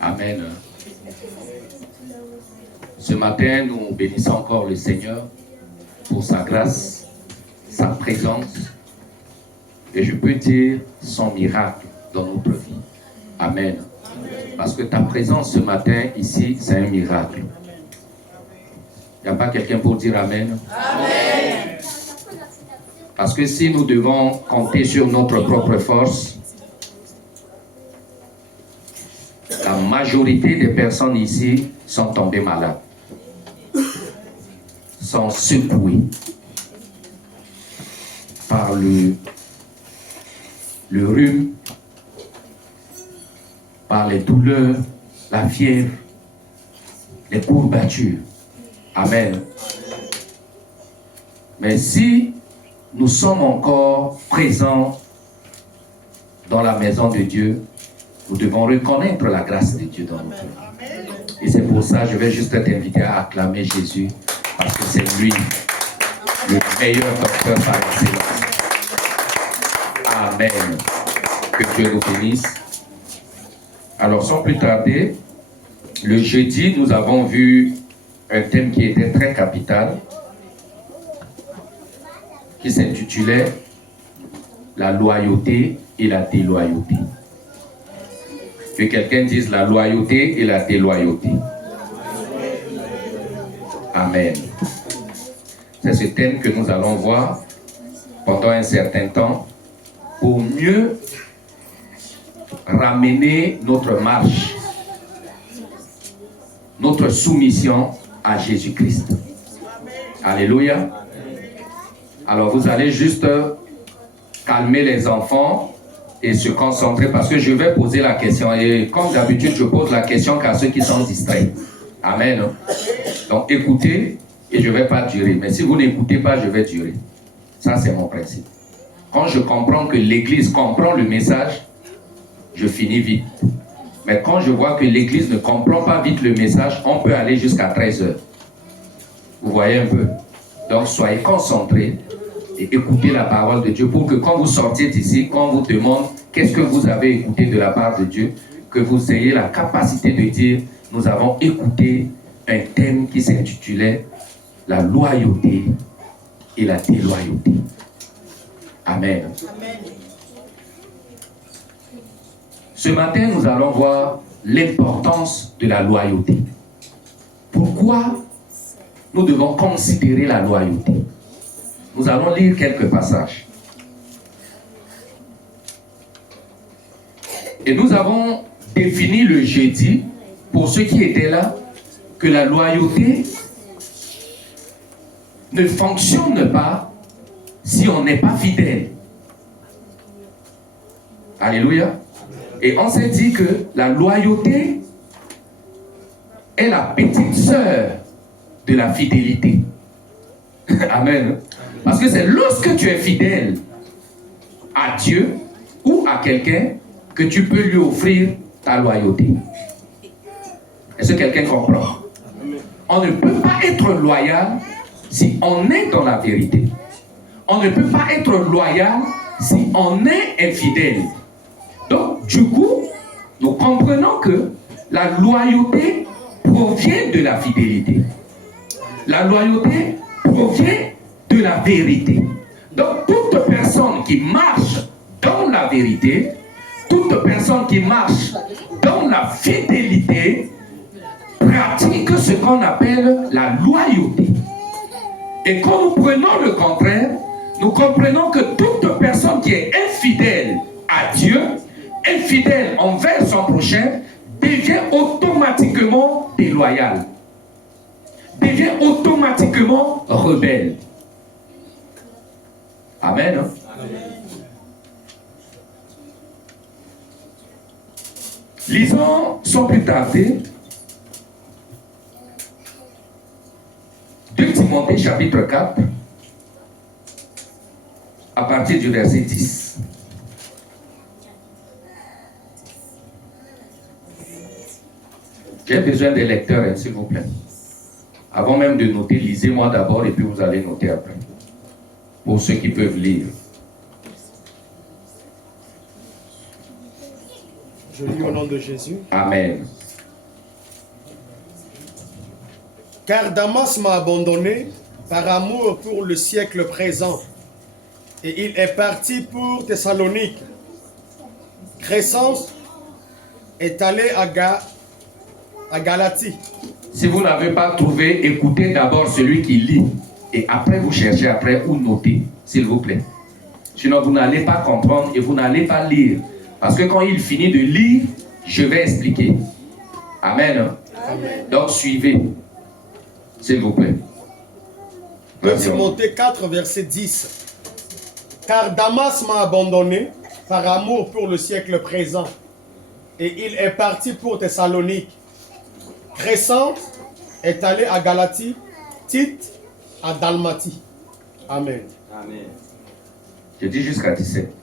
Amen. Ce matin, nous bénissons encore le Seigneur pour sa grâce, sa présence, et je peux dire son miracle dans notre vie. Amen. Parce que ta présence ce matin ici, c'est un miracle. Il n'y a pas quelqu'un pour dire Amen? Amen. Parce que si nous devons compter sur notre propre force, la majorité des personnes ici sont tombées malades, sont secouées par le rhume, par les douleurs, la fièvre, les courbatures. Amen. Mais si nous sommes encore présents dans la maison de Dieu, nous devons reconnaître la grâce de Dieu dans notre vie. Et c'est pour ça que je vais juste t'inviter à acclamer Jésus, parce que c'est lui le meilleur docteur par excellence. Amen. Que Dieu nous bénisse. Alors, sans plus tarder, le jeudi, nous avons vu un thème qui était très capital, qui s'intitulait la loyauté et la déloyauté. Que quelqu'un dise la loyauté et la déloyauté. Amen. C'est ce thème que nous allons voir pendant un certain temps pour mieux ramener notre marche, notre soumission à Jésus-Christ. Alléluia. Alors vous allez juste calmer les enfants et se concentrer parce que je vais poser la question. Et comme d'habitude, je pose la question qu'à ceux qui sont distraits. Amen. Donc écoutez et je ne vais pas durer. Mais si vous n'écoutez pas, je vais durer. Ça, c'est mon principe. Quand je comprends que l'Église comprend le message, je finis vite. Mais quand je vois que l'Église ne comprend pas vite le message, on peut aller jusqu'à 13 heures. Vous voyez un peu? Donc soyez concentrés et écoutez la parole de Dieu pour que quand vous sortiez d'ici, quand on vous demande qu'est-ce que vous avez écouté de la part de Dieu, que vous ayez la capacité de dire nous avons écouté un thème qui s'intitulait la loyauté et la déloyauté. Amen. Amen. Ce matin, nous allons voir l'importance de la loyauté. Pourquoi nous devons considérer la loyauté? Nous allons lire quelques passages. Et nous avons défini le jeudi, pour ceux qui étaient là, que la loyauté ne fonctionne pas si on n'est pas fidèle. Alléluia. Et on s'est dit que la loyauté est la petite sœur de la fidélité. Amen. Parce que c'est lorsque tu es fidèle à Dieu ou à quelqu'un que tu peux lui offrir ta loyauté. Est-ce que quelqu'un comprend? On ne peut pas être loyal si on est dans la vérité. On ne peut pas être loyal si on est infidèle. Donc, du coup, nous comprenons que la loyauté provient de la fidélité. La loyauté provient de la vérité. Donc, toute personne qui marche dans la vérité, toute personne qui marche dans la fidélité, pratique ce qu'on appelle la loyauté. Et quand nous prenons le contraire, nous comprenons que toute personne qui est infidèle à Dieu, infidèle envers son prochain, devient automatiquement déloyal, devient automatiquement rebelle. Amen. Amen. Lisons sans plus tarder 2 Timothée chapitre 4 à partir du verset 10. J'ai besoin des lecteurs, hein, s'il vous plaît. Avant même de noter, lisez-moi d'abord et puis vous allez noter après. pour ceux qui peuvent lire. Je lis au nom de Jésus. Amen. Car Damas m'a abandonné par amour pour le siècle présent, et il est parti pour Thessalonique. Crescence est allé à Galatie. Si vous n'avez pas trouvé, écoutez d'abord celui qui lit. Et après, vous cherchez après où noter, s'il vous plaît. Sinon, vous n'allez pas comprendre et vous n'allez pas lire. Parce que quand il finit de lire, je vais expliquer. Amen. Amen. Donc, suivez. S'il vous plaît. 2 Timothée 4, verset 10. Car Damas m'a abandonné par amour pour le siècle présent, et il est parti pour Thessalonique. Crescence est allé à Galatie, Tite à Dalmatie. Amen. Amen. Je dis jusqu'à 17.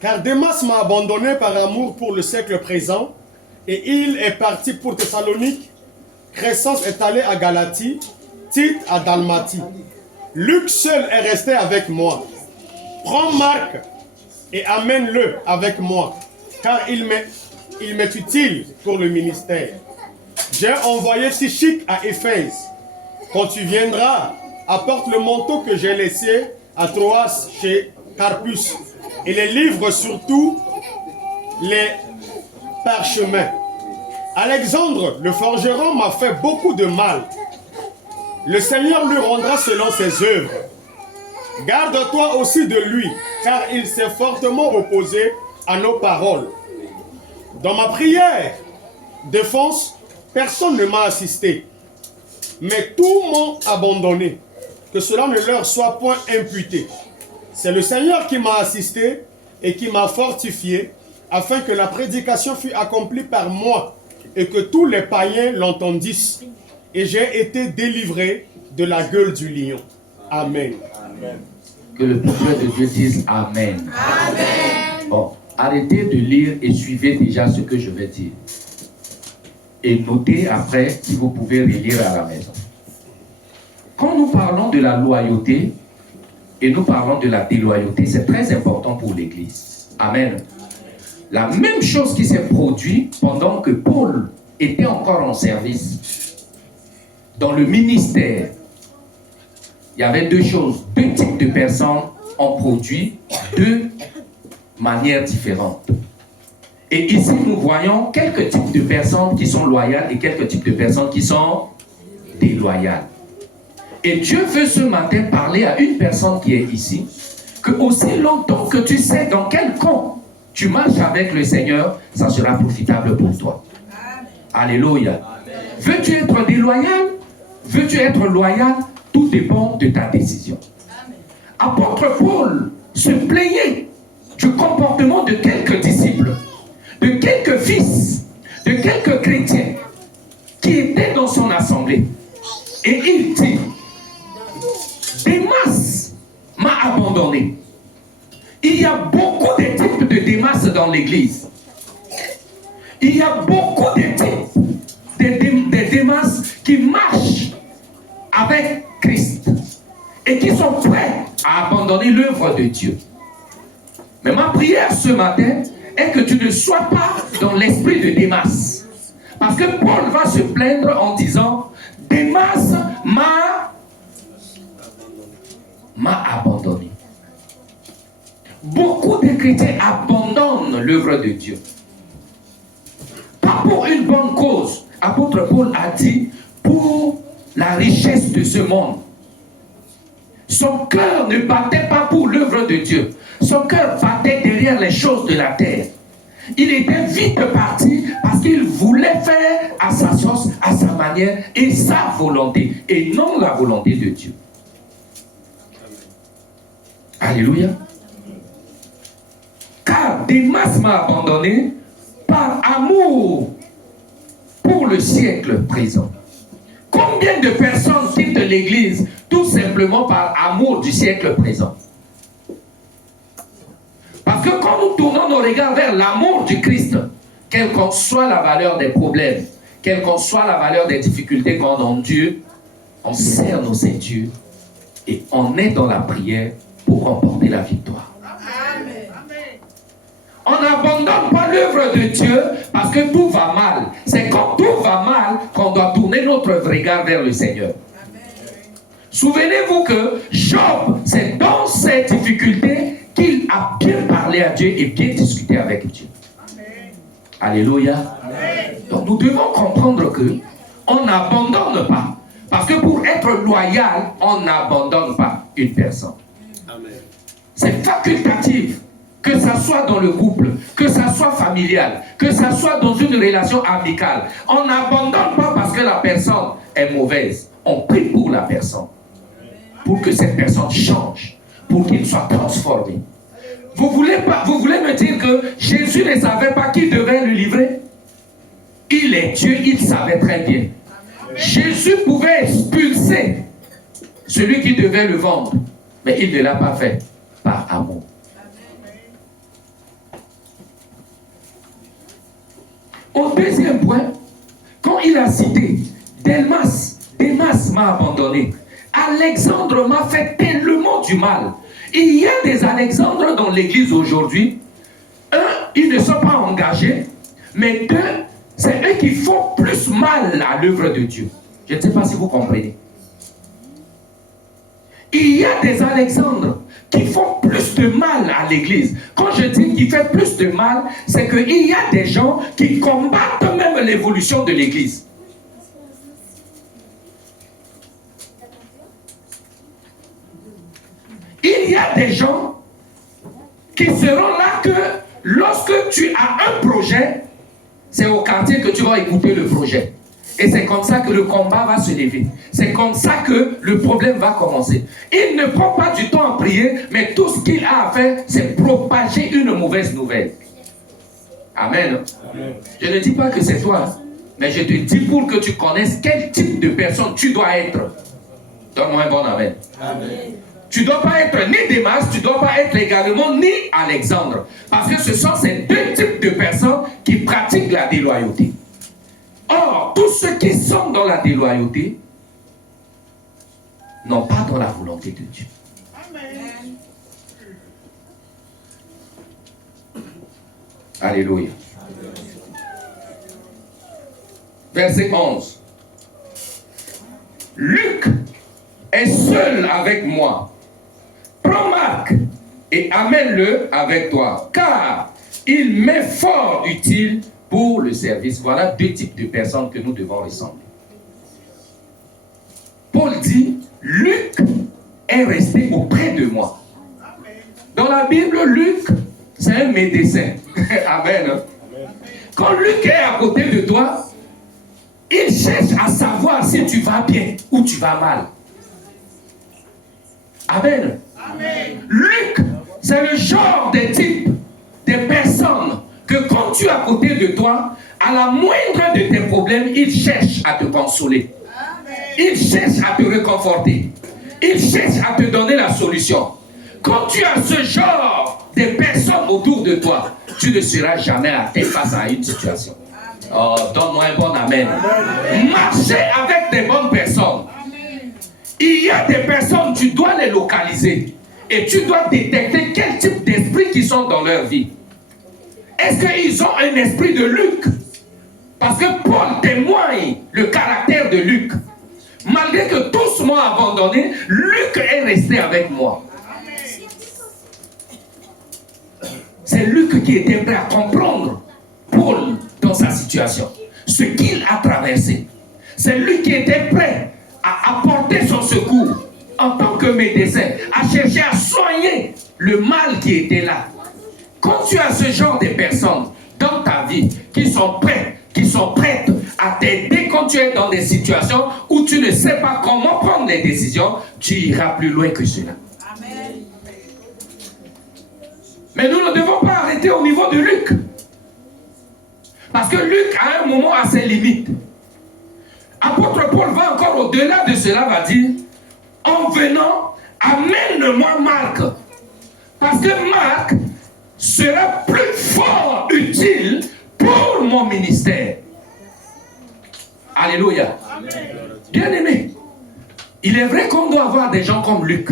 Car Démas m'a abandonné par amour pour le siècle présent, et il est parti pour Thessalonique. Crescence est allé à Galatie, Tite à Dalmatie. Luc seul est resté avec moi. Prends Marc et amène-le avec moi, car il m'est utile pour le ministère. J'ai envoyé Tychik à Éphèse. Quand tu viendras, apporte le manteau que j'ai laissé à Troas chez Carpus, et les livres, surtout les parchemins. Alexandre, le forgeron, m'a fait beaucoup de mal. Le Seigneur lui rendra selon ses œuvres. Garde-toi aussi de lui, car il s'est fortement opposé à nos paroles. Dans ma prière, défense, personne ne m'a assisté, mais tous m'ont abandonné. Que cela ne leur soit point imputé. C'est le Seigneur qui m'a assisté et qui m'a fortifié, afin que la prédication fût accomplie par moi et que tous les païens l'entendissent. Et j'ai été délivré de la gueule du lion. Amen. Amen. Que le peuple de Dieu dise Amen. Amen. Bon, arrêtez de lire et suivez déjà ce que je vais dire. Et notez après si vous pouvez relire à la maison. Quand nous parlons de la loyauté et nous parlons de la déloyauté, c'est très important pour l'Église. Amen. La même chose qui s'est produite pendant que Paul était encore en service. Dans le ministère, il y avait deux choses. Deux types de personnes ont produit deux manières différentes. Et ici, nous voyons quelques types de personnes qui sont loyales et quelques types de personnes qui sont déloyales. Et Dieu veut ce matin parler à une personne qui est ici, que aussi longtemps que tu sais dans quel camp tu marches avec le Seigneur, ça sera profitable pour toi. Amen. Alléluia. Veux-tu être déloyal? Veux-tu être loyal? Tout dépend de ta décision. Amen. Apôtre Paul se plaignait du comportement de quelques disciples, de quelques fils, de quelques chrétiens qui étaient dans son assemblée. Et il dit, Démas m'a abandonné. Il y a beaucoup de types de Démas dans l'église. Il y a beaucoup de types de Démas qui marchent avec Christ et qui sont prêts à abandonner l'œuvre de Dieu. Mais ma prière ce matin est que tu ne sois pas dans l'esprit de Démas. Parce que Paul va se plaindre en disant, Démas m'a abandonné. Beaucoup de chrétiens abandonnent l'œuvre de Dieu. Pas pour une bonne cause. Apôtre Paul a dit, pour la richesse de ce monde. Son cœur ne battait pas pour l'œuvre de Dieu. Son cœur battait derrière les choses de la terre. Il était vite parti parce qu'il voulait faire à sa sauce, à sa manière et sa volonté, et non la volonté de Dieu. Alléluia. Car Démas m'a abandonné par amour le siècle présent. Combien de personnes quittent l'église tout simplement par amour du siècle présent? Parce que quand nous tournons nos regards vers l'amour du Christ, quelle qu'en soit la valeur des problèmes, quelle qu'en soit la valeur des difficultés qu'on endure, on serre nos ceintures et on est dans la prière pour remporter la victoire. On n'abandonne pas l'œuvre de Dieu parce que tout va mal. C'est quand tout va mal qu'on doit tourner notre regard vers le Seigneur. Souvenez-vous que Job, c'est dans ses difficultés qu'il a bien parlé à Dieu et bien discuté avec Dieu. Alléluia. Donc nous devons comprendre que on n'abandonne pas. Parce que pour être loyal, on n'abandonne pas une personne. C'est facultatif. Que ça soit dans le couple, que ça soit familial, que ça soit dans une relation amicale. On n'abandonne pas parce que la personne est mauvaise. On prie pour la personne. Pour que cette personne change. Pour qu'il soit transformé. Vous voulez me dire que Jésus ne savait pas qui devait le livrer? Il est Dieu, il savait très bien. Jésus pouvait expulser celui qui devait le vendre. Mais il ne l'a pas fait par amour. Au deuxième point, quand il a cité Démas m'a abandonné, Alexandre m'a fait tellement du mal. Il y a des Alexandres dans l'église aujourd'hui. Un, ils ne sont pas engagés, mais deux, c'est eux qui font plus mal à l'œuvre de Dieu. Je ne sais pas si vous comprenez. Il y a des Alexandres qui font plus de mal à l'église. Quand je dis qu'il fait plus de mal, c'est qu'il y a des gens qui combattent même l'évolution de l'église. Il y a des gens qui seront là que lorsque tu as un projet, c'est au quartier que tu vas écouter le projet. Et c'est comme ça que le combat va se lever. C'est comme ça que le problème va commencer. Il ne prend pas du temps à prier, mais tout ce qu'il a à faire, c'est propager une mauvaise nouvelle. Amen. Amen. Je ne dis pas que c'est toi, mais je te dis pour que tu connaisses quel type de personne tu dois être. Donne-moi un bon amen. Amen. Tu ne dois pas être ni Démas, tu ne dois pas être également ni Alexandre. Parce que ce sont ces deux types de personnes qui pratiquent la déloyauté. Or, tous ceux qui sont dans la déloyauté n'ont pas dans la volonté de Dieu. Amen. Alléluia. Verset 11. Luc est seul avec moi. Prends Marc et amène-le avec toi, car il m'est fort utile pour le service. Voilà deux types de personnes que nous devons ressembler. Paul dit, Luc est resté auprès de moi. Dans la Bible, Luc, c'est un médecin. Amen. Quand Luc est à côté de toi, il cherche à savoir si tu vas bien ou tu vas mal. Amen. Amen. Luc, c'est le genre de type de personnes que quand tu es à côté de toi, à la moindre de tes problèmes, il cherche à te consoler. Amen. Il cherche à te réconforter. Il cherche à te donner la solution. Quand tu as ce genre de personnes autour de toi, tu ne seras jamais à tête face à une situation. Oh, donne-moi un bon amen. Amen. Marchez avec des bonnes personnes. Il y a des personnes, tu dois les localiser. Et tu dois détecter quel type d'esprit qui sont dans leur vie. Est-ce qu'ils ont un esprit de Luc? Parce que Paul témoigne le caractère de Luc. Malgré que tous m'ont abandonné, Luc est resté avec moi. C'est Luc qui était prêt à comprendre Paul dans sa situation. Ce qu'il a traversé. C'est lui qui était prêt à apporter son secours en tant que médecin, à chercher à soigner le mal qui était là. Quand tu as ce genre de personnes dans ta vie qui sont prêtes à t'aider quand tu es dans des situations où tu ne sais pas comment prendre les décisions, tu iras plus loin que cela. Amen. Mais nous ne devons pas arrêter au niveau de Luc. Parce que Luc, à un moment, a ses limites. Apôtre Paul va encore au-delà de cela, va dire, en venant, amène-moi Marc. Parce que Marc sera plus fort utile pour mon ministère. Alléluia. Bien-aimé, il est vrai qu'on doit avoir des gens comme Luc,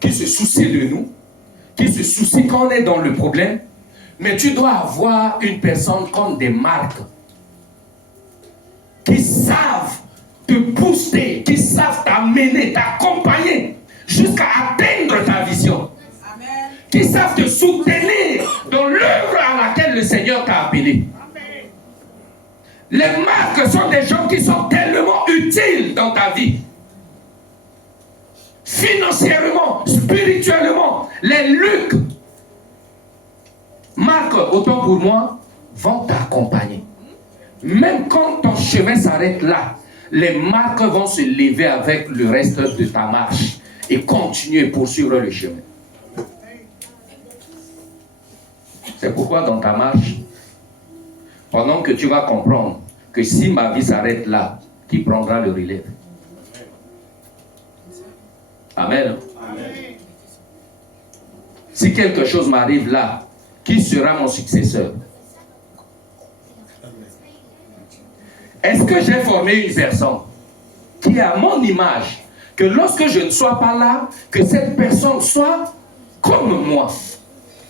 qui se soucient de nous, qui se soucient quand on est dans le problème, mais tu dois avoir une personne comme des Marc, qui savent te booster, qui savent t'amener, t'accompagner jusqu'à atteindre ta vision. Amen. Qui savent te soutenir dans l'œuvre à laquelle le Seigneur t'a appelé. Amen. Les Marques sont des gens qui sont tellement utiles dans ta vie. Financièrement, spirituellement, les Luc, Marc, autant pour moi, vont t'accompagner. Même quand ton chemin s'arrête là, les Marques vont se lever avec le reste de ta marche et continuer à poursuivre le chemin. C'est pourquoi dans ta marche, pendant que tu vas comprendre que si ma vie s'arrête là, qui prendra le relève? Amen. Amen. Si quelque chose m'arrive là, qui sera mon successeur? Est-ce que j'ai formé une personne qui est à mon image, que lorsque je ne sois pas là, que cette personne soit comme moi?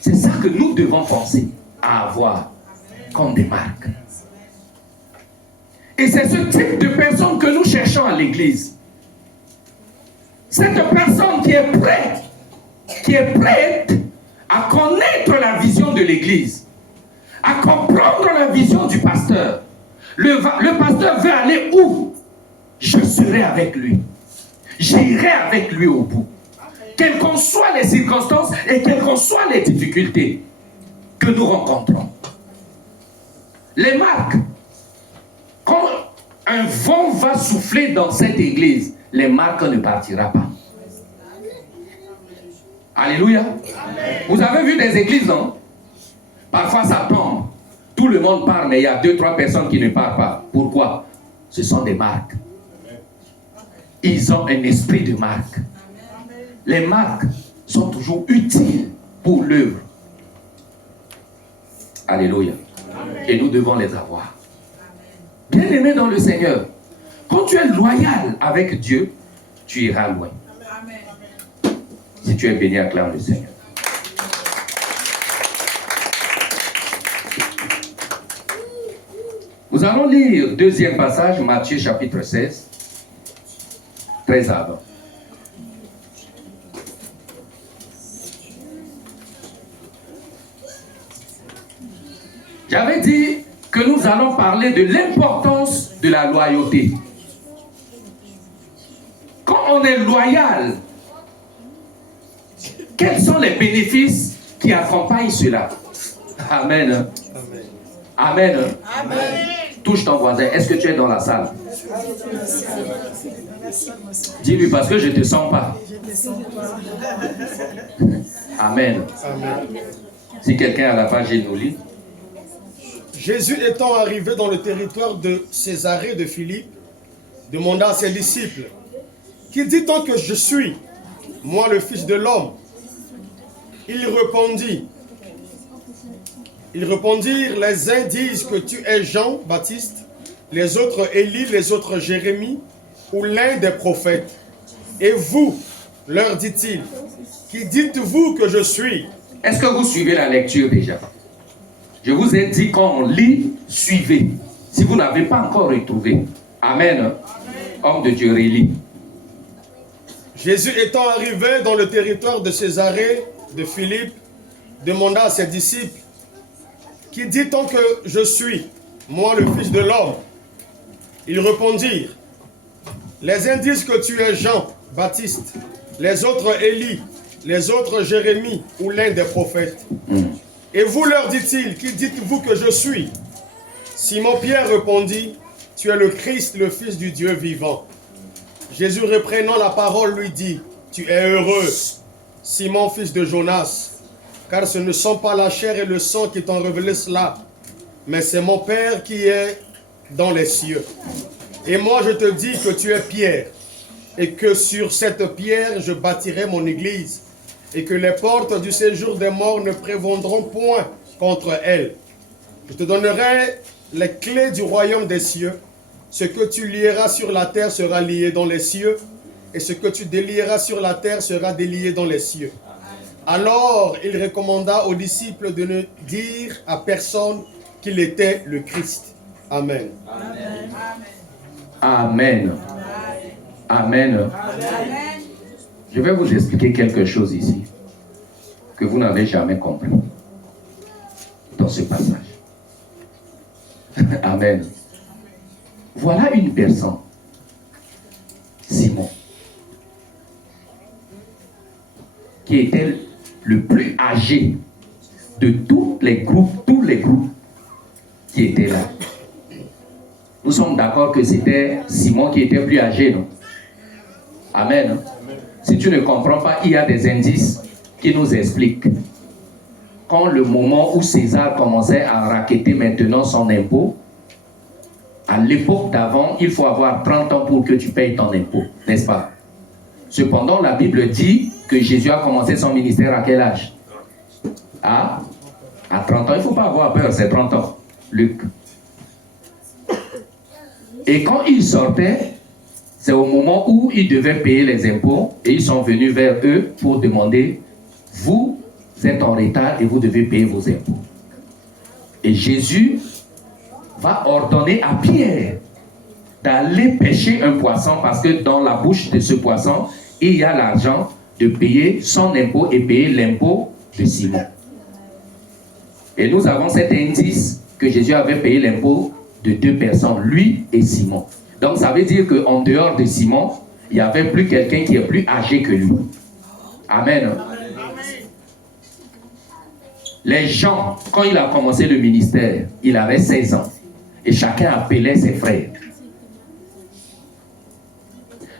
C'est ça que nous devons penser à avoir comme des Marques. Et c'est ce type de personne que nous cherchons à l'église. Cette personne qui est prête à connaître la vision de l'église, à comprendre la vision du pasteur. Le pasteur veut aller où? Je serai avec lui. J'irai avec lui au bout. Quelles qu'en soient les circonstances et quelles qu'en soient les difficultés que nous rencontrons. Les Marques, quand un vent va souffler dans cette église, les Marques ne partira pas. Alléluia. Amen. Vous avez vu des églises, non? Parfois ça tombe. Tout le monde part, mais il y a 2-3 personnes qui ne partent pas. Pourquoi? Ce sont des Marques. Ils ont un esprit de Marque. Les Marques sont toujours utiles pour l'œuvre. Alléluia. Et nous devons les avoir. Bien-aimé dans le Seigneur, quand tu es loyal avec Dieu, tu iras loin. Si tu es béni, acclame le Seigneur. Nous allons lire deuxième passage, Matthieu chapitre 16, 13 à 20. J'avais dit que nous allons parler de l'importance de la loyauté. Quand on est loyal, quels sont les bénéfices qui accompagnent cela? Amen. Amen. Amen. Touche ton voisin. Est-ce que tu es dans la salle? Dis-lui parce que je ne te sens pas. Amen. Amen. Si quelqu'un a la page, il nous lit. Jésus étant arrivé dans le territoire de Césarée de Philippe, demanda à ses disciples, qui dit-on que je suis, moi le Fils de l'homme? Ils répondirent, les uns disent que tu es Jean-Baptiste, les autres Élie, les autres Jérémie, ou l'un des prophètes. Et vous, leur dit-il, qui dites-vous que je suis? Est-ce que vous suivez la lecture déjà? Je vous ai dit quand on lit, suivez. Si vous n'avez pas encore retrouvé. Amen. Amen. Homme de Dieu, relis. Jésus étant arrivé dans le territoire de Césarée de Philippe, demanda à ses disciples, qui dit-on que je suis, moi le Fils de l'homme? Ils répondirent, les uns disent que tu es Jean-Baptiste, les autres Élie, les autres Jérémie ou l'un des prophètes. Et vous, leur dit-il, qui dites-vous que je suis? Simon-Pierre répondit, tu es le Christ, le Fils du Dieu vivant. Jésus reprenant la parole lui dit, tu es heureux, Simon, fils de Jonas, car ce ne sont pas la chair et le sang qui t'ont révélé cela, mais c'est mon Père qui est dans les cieux. Et moi je te dis que tu es Pierre, et que sur cette pierre je bâtirai mon église, et que les portes du séjour des morts ne prévaudront point contre elle. Je te donnerai les clés du royaume des cieux. Ce que tu lieras sur la terre sera lié dans les cieux, et ce que tu délieras sur la terre sera délié dans les cieux. Alors il recommanda aux disciples de ne dire à personne qu'il était le Christ. Amen. Amen. Amen. Je vais vous expliquer quelque chose ici que vous n'avez jamais compris dans ce passage. Amen. Voilà une personne, Simon, qui était le plus âgé de tous les groupes qui étaient là. Nous sommes d'accord que c'était Simon qui était plus âgé, non? Amen. Si tu ne comprends pas, il y a des indices qui nous expliquent. Quand le moment où César commençait à racketter maintenant son impôt, à l'époque d'avant, il faut avoir 30 ans pour que tu payes ton impôt, n'est-ce pas? Cependant, la Bible dit que Jésus a commencé son ministère à quel âge? À 30 ans. Il ne faut pas avoir peur, c'est 30 ans. Luc. Et quand il sortait, c'est au moment où ils devaient payer les impôts et ils sont venus vers eux pour demander, vous êtes en retard et vous devez payer vos impôts. Et Jésus va ordonner à Pierre d'aller pêcher un poisson parce que dans la bouche de ce poisson, il y a l'argent de payer son impôt et payer l'impôt de Simon. Et nous avons cet indice que Jésus avait payé l'impôt de 2 personnes, lui et Simon. Donc ça veut dire qu'en dehors de Simon, il n'y avait plus quelqu'un qui est plus âgé que lui. Amen. Les gens, quand il a commencé le ministère, il avait 16 ans. Et chacun appelait ses frères.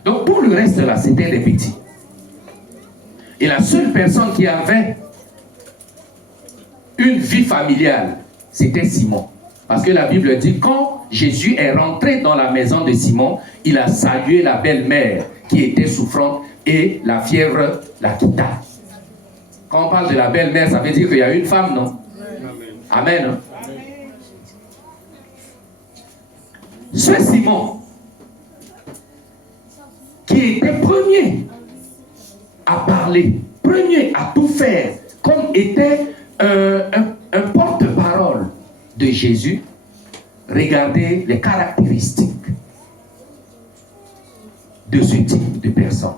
Donc pour le reste là, c'était les petits. Et la seule personne qui avait une vie familiale, c'était Simon. Parce que la Bible dit, quand Jésus est rentré dans la maison de Simon, il a salué la belle-mère qui était souffrante et la fièvre la quitta. Quand on parle de la belle-mère, ça veut dire qu'il y a une femme, non? Amen. Amen. Ce Simon, qui était premier à parler, premier à tout faire, comme était un porte-parole de Jésus, regardez les caractéristiques de ce type de personne.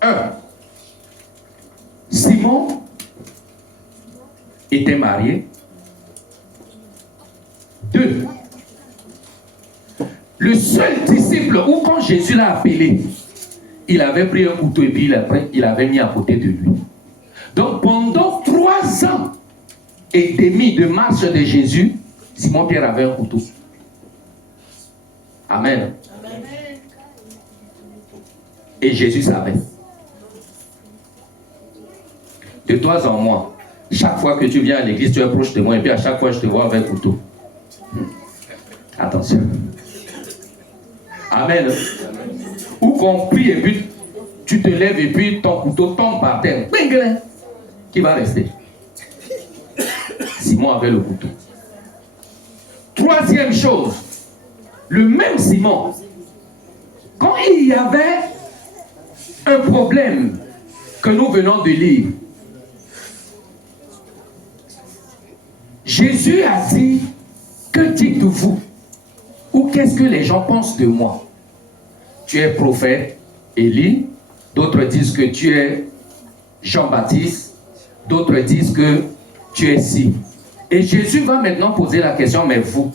1. Simon était marié. 2. Le seul disciple où quand Jésus l'a appelé, il avait pris un couteau et puis il avait mis à côté de lui. Donc pendant 3 ans et demi de marche de Jésus, Simon-Pierre avait un couteau. Amen. Amen. Et Jésus savait. De toi en moi, chaque fois que tu viens à l'église, tu es proche de moi et puis à chaque fois je te vois avec un couteau. Attention. Amen. Ou qu'on prie et puis tu te lèves et puis ton couteau tombe par terre. Qui va rester? Simon avait le couteau. 3e chose, le même Simon, quand il y avait un problème que nous venons de lire, Jésus a dit, que dites-vous? Ou qu'est-ce que les gens pensent de moi? Tu es prophète, Élie, d'autres disent que tu es Jean-Baptiste, d'autres disent que tu es ci. Et Jésus va maintenant poser la question, mais vous,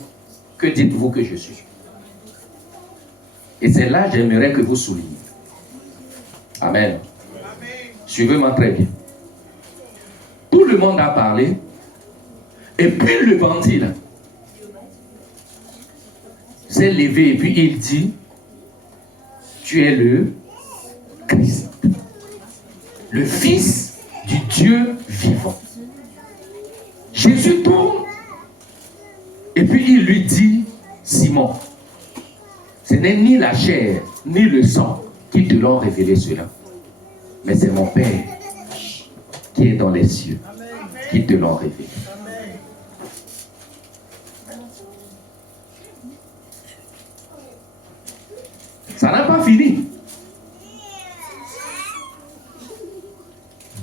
que dites-vous que je suis? Et c'est là que j'aimerais que vous souligniez. Amen. Suivez-moi très bien. Tout le monde a parlé. Et puis le bandit là s'est levé et puis il dit, tu es le Christ, le Fils du Dieu vivant. Jésus tourne et puis il lui dit, Simon, n'est ni la chair, ni le sang qui te l'ont révélé cela, mais c'est mon Père qui est dans les cieux qui te l'ont révélé. Ça n'a pas fini.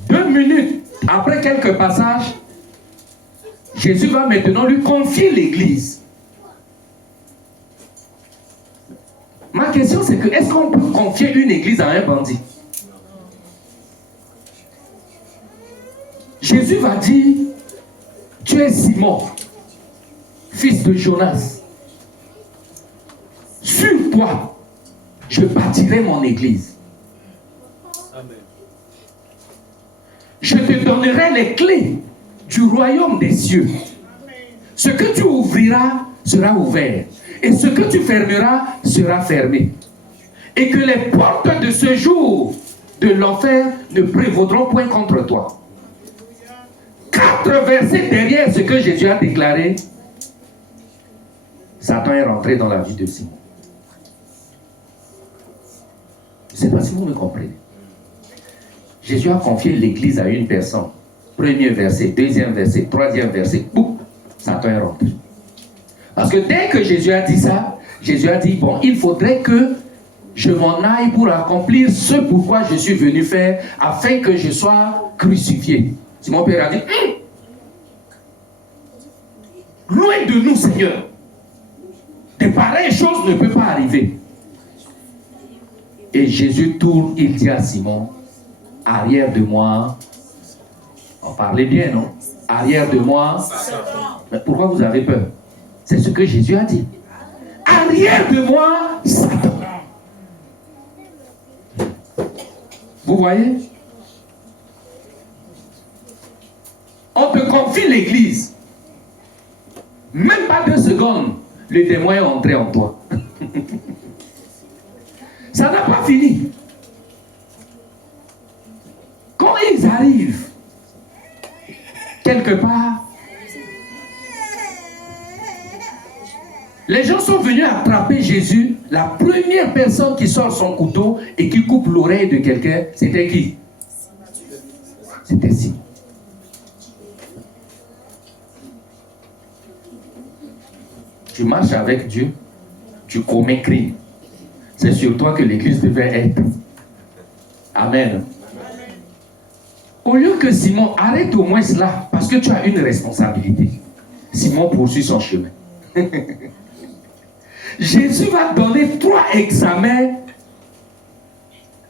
2 minutes après quelques passages, Jésus va maintenant lui confier l'église. Ma question c'est que, est-ce qu'on peut confier une église à un bandit? Jésus va dire, tu es Simon, fils de Jonas. Sur toi, je bâtirai mon église. Amen. Je te donnerai les clés du royaume des cieux. Ce que tu ouvriras sera ouvert, et ce que tu fermeras sera fermé. Et que les portes de ce jour de l'enfer ne prévaudront point contre toi. 4 versets derrière ce que Jésus a déclaré, Satan est rentré dans la vie de Simon. Je ne sais pas si vous me comprenez. Jésus a confié l'église à une personne. 1er verset, 2e verset, 3e verset, boum, Satan est rentré. Parce que dès que Jésus a dit ça, Jésus a dit, bon, il faudrait que je m'en aille pour accomplir ce pourquoi je suis venu faire, afin que je sois crucifié. Si mon père a dit, loin de nous, Seigneur, de pareilles choses ne peuvent pas arriver. Et Jésus tourne, il dit à Simon, arrière de moi, on parlait bien, non? Arrière de moi, mais pourquoi vous avez peur? C'est ce que Jésus a dit. Arrière de moi, Satan. Vous voyez? On te confie l'église. Même pas 2 secondes, le démon est entré en toi. Ça n'a pas fini. Quand ils arrivent, quelque part, les gens sont venus attraper Jésus. La première personne qui sort son couteau et qui coupe l'oreille de quelqu'un, c'était qui? C'était Simon. Tu marches avec Dieu, tu commets crime. C'est sur toi que l'église devait être. Amen. Au lieu que Simon, arrête au moins cela, parce que tu as une responsabilité. Simon poursuit son chemin. Jésus va donner 3 examens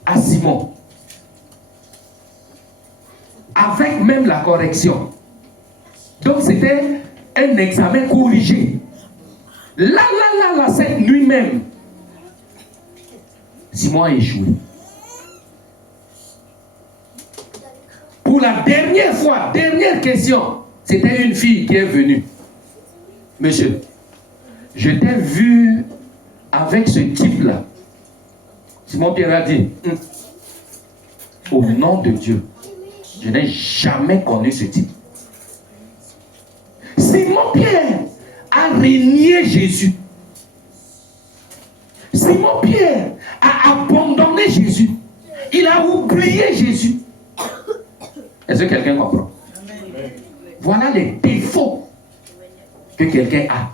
à Simon. Avec même la correction. Donc c'était un examen corrigé. Là, cette nuit même, Simon a échoué. Pour la dernière fois, dernière question, c'était une fille qui est venue. Monsieur, je t'ai vu avec ce type-là. Simon Pierre a dit, au nom de Dieu, je n'ai jamais connu ce type. Simon Pierre a renié Jésus. Simon Pierre a abandonné Jésus. Il a oublié Jésus. Est-ce que quelqu'un comprend? Voilà les défauts que quelqu'un a.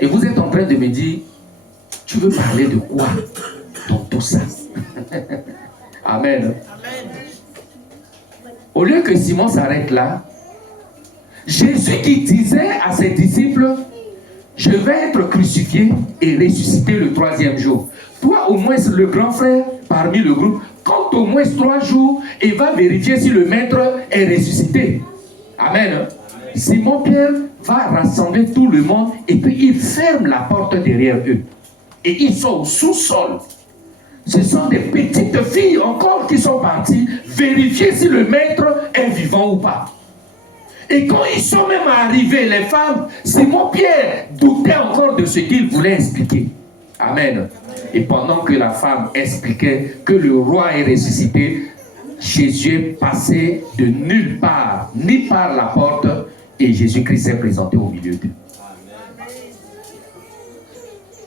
Et vous êtes en train de me dire, tu veux parler de quoi dans tout ça? Amen. Au lieu que Simon s'arrête là, Jésus qui disait à ses disciples, je vais être crucifié et ressuscité le 3e jour. Toi, au moins, le grand frère parmi le groupe, compte au moins 3 jours et va vérifier si le maître est ressuscité. Amen. Simon Pierre va rassembler tout le monde et puis il ferme la porte derrière eux. Et ils sont au sous-sol. Ce sont des petites filles encore qui sont parties vérifier si le maître est vivant ou pas. Et quand ils sont même arrivés, les femmes, Simon Pierre doutait encore de ce qu'il voulait expliquer. Amen. Et pendant que la femme expliquait que le roi est ressuscité, Jésus est passé de nulle part, ni par la porte, et Jésus-Christ s'est présenté au milieu d'eux.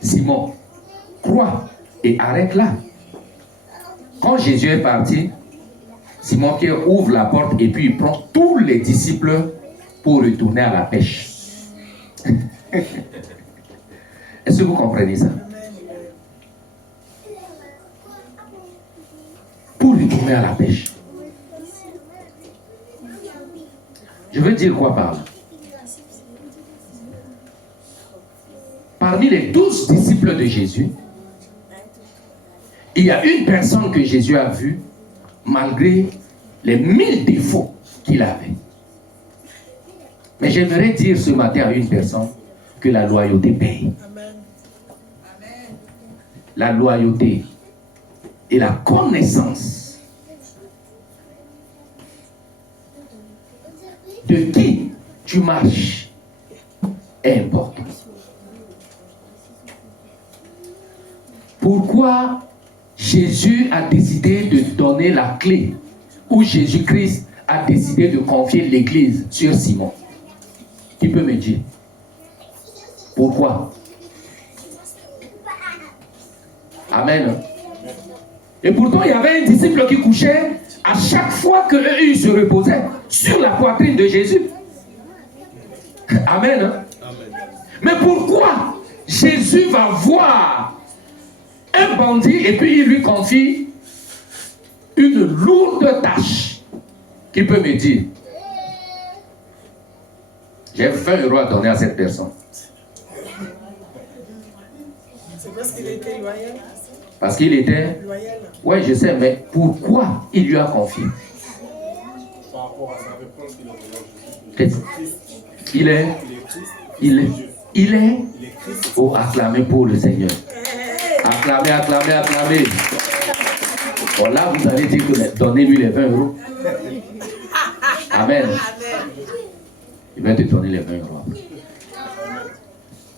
Simon, 3 et arrête là. Quand Jésus est parti, Simon-Pierre ouvre la porte et puis il prend tous les disciples pour retourner à la pêche. Est-ce que vous comprenez ça? Pour retourner à la pêche. Je veux dire quoi par là? Parmi les 12 disciples de Jésus, il y a une personne que Jésus a vue malgré les 1000 défauts qu'il avait. Mais j'aimerais dire ce matin à une personne que la loyauté paye. La loyauté et la connaissance de qui tu marches est important. Pourquoi Jésus a décidé de donner la clé, ou Jésus-Christ a décidé de confier l'église sur Simon? Qui peut me dire? Pourquoi? Amen. Et pourtant, il y avait un disciple qui couchait à chaque fois qu'il se reposait sur la poitrine de Jésus. Amen. Mais pourquoi Jésus va voir un bandit et puis il lui confie une lourde tâche? Qui peut me dire? J'ai 20 € à donner à cette personne. C'est parce qu'il était loyal. Parce qu'il était Loyal. Oui, je sais, mais pourquoi il lui a confié? Par rapport à sa réponse qu'il a donnée. Il est oh, acclamé pour le Seigneur. Acclamé, acclamé, acclamé. Bon, là, vous allez dire que donnez-lui les 20 €. Amen. Il va te donner les 20 €.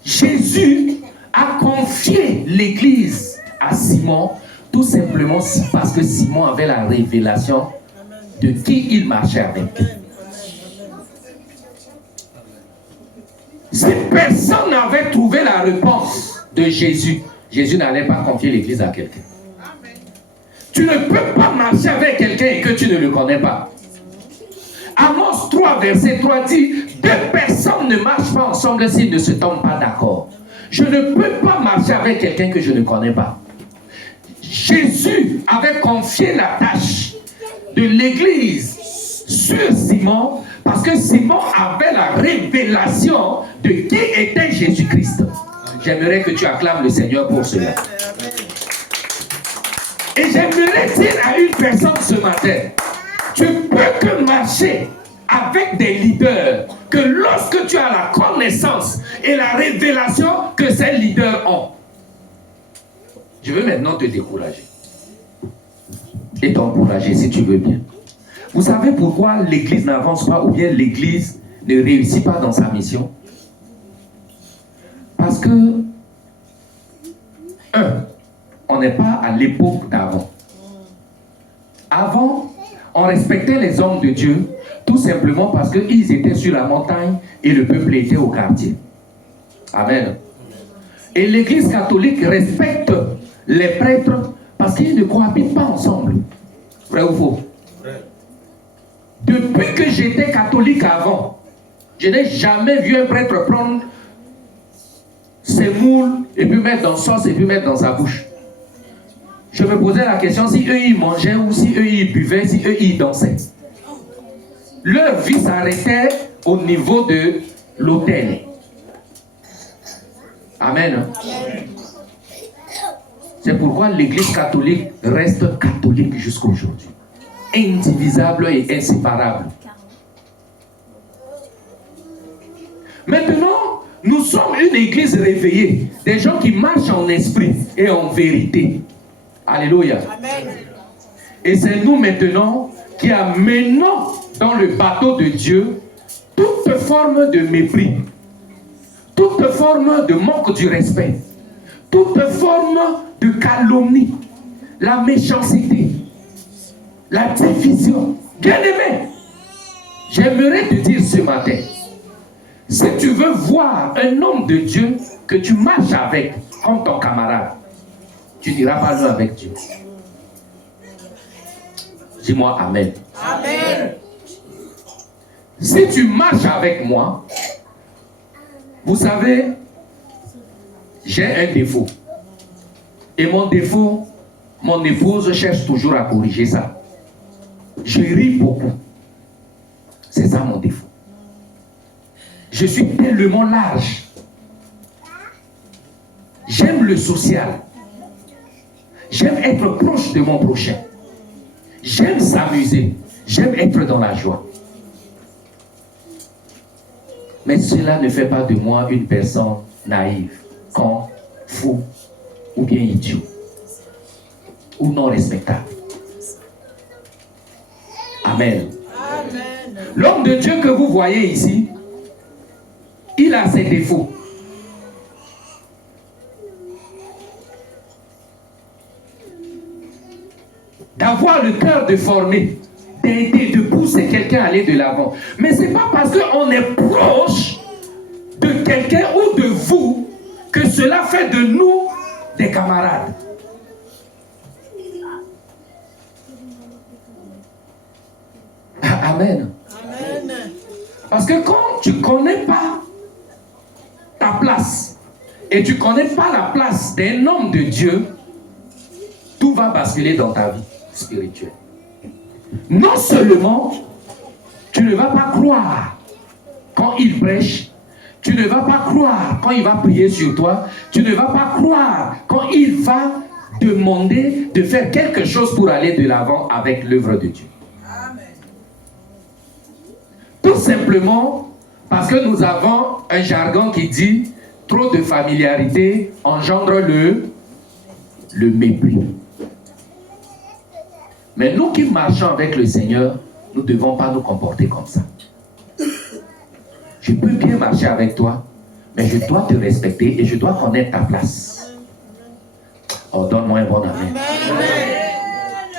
Jésus a confié l'église à Simon, tout simplement parce que Simon avait la révélation de qui il marchait avec. Si personne n'avait trouvé la réponse de Jésus, Jésus n'allait pas confier l'église à quelqu'un. Tu ne peux pas marcher avec quelqu'un et que tu ne le connais pas. Amos 3, verset 3 dit, deux personnes ne marchent pas ensemble s'ils ne se tombent pas d'accord. Je ne peux pas marcher avec quelqu'un que je ne connais pas. Jésus avait confié la tâche de l'église sur Simon parce que Simon avait la révélation de qui était Jésus-Christ. J'aimerais que tu acclames le Seigneur pour cela. Et j'aimerais dire à une personne ce matin, tu peux que marcher avec des leaders que lorsque tu as la connaissance et la révélation que ces leaders ont. Je veux maintenant te décourager et t'encourager si tu veux bien. Vous savez pourquoi l'église n'avance pas ou bien l'église ne réussit pas dans sa mission? Parce que, on n'est pas à l'époque d'avant. Avant, on respectait les hommes de Dieu tout simplement parce qu'ils étaient sur la montagne et le peuple était au quartier. Amen. Et l'église catholique respecte les prêtres parce qu'ils ne cohabitent pas ensemble. Vrai ou faux? Depuis que j'étais catholique avant, je n'ai jamais vu un prêtre prendre ses moules et puis mettre dans sauce et puis mettre dans sa bouche. Je me posais la question si eux ils mangeaient ou si eux ils buvaient, si eux ils dansaient. Leur vie s'arrêtait au niveau de l'autel. Amen. C'est pourquoi l'église catholique reste catholique jusqu'à aujourd'hui. Indivisable et inséparable. Maintenant, nous sommes une église réveillée. Des gens qui marchent en esprit et en vérité. Alléluia. Amen. Et c'est nous maintenant qui amenons dans le bateau de Dieu toute forme de mépris, toute forme de manque du respect, toute forme de calomnie, la méchanceté, la division. Bien-aimé, j'aimerais te dire ce matin, si tu veux voir un homme de Dieu que tu marches avec comme ton camarade, tu n'iras pas loin avec Dieu. Dis-moi Amen. Amen. Si tu marches avec moi, vous savez, j'ai un défaut. Et mon défaut, mon épouse cherche toujours à corriger ça. Je ris beaucoup. C'est ça mon défaut. Je suis tellement large. J'aime le social. J'aime être proche de mon prochain. J'aime s'amuser. J'aime être dans la joie. Mais cela ne fait pas de moi une personne naïve, con, fou ou bien idiot ou non respectable. Amen. Amen. L'homme de Dieu que vous voyez ici, il a ses défauts. D'avoir le cœur de former, d'aider, de pousser quelqu'un à aller de l'avant. Mais ce n'est pas parce qu'on est proche de quelqu'un ou de vous que cela fait de nous des camarades. Amen. Amen. Parce que quand tu ne connais pas ta place et tu ne connais pas la place d'un homme de Dieu, tout va basculer dans ta vie spirituelle. Non seulement tu ne vas pas croire quand il prêche, tu ne vas pas croire quand il va prier sur toi, tu ne vas pas croire quand il va demander de faire quelque chose pour aller de l'avant avec l'œuvre de Dieu. Tout simplement parce que nous avons un jargon qui dit trop de familiarité engendre le mépris. Mais nous qui marchons avec le Seigneur, nous ne devons pas nous comporter comme ça. Je peux bien marcher avec toi, mais je dois te respecter et je dois connaître ta place. Oh, donne-moi un bon amen.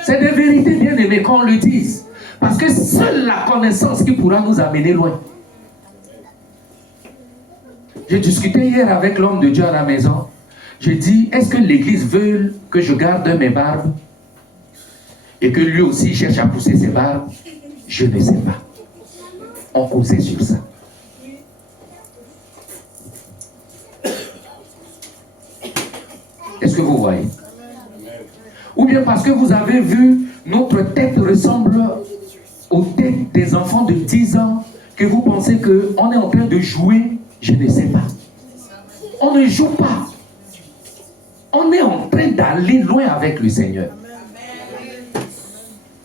C'est des vérités bien aimées qu'on le dise. Parce que seule la connaissance qui pourra nous amener loin. J'ai discuté hier avec l'homme de Dieu à la maison. J'ai dit, est-ce que l'église veut que je garde mes barbes? Et que lui aussi cherche à pousser ses barbes? Je ne sais pas. On causait sur ça. Est-ce que vous voyez? Ou bien parce que vous avez vu, notre tête ressemble aux têtes des enfants de 10 ans, que vous pensez qu'on est en train de jouer, je ne sais pas. On ne joue pas. On est en train d'aller loin avec le Seigneur.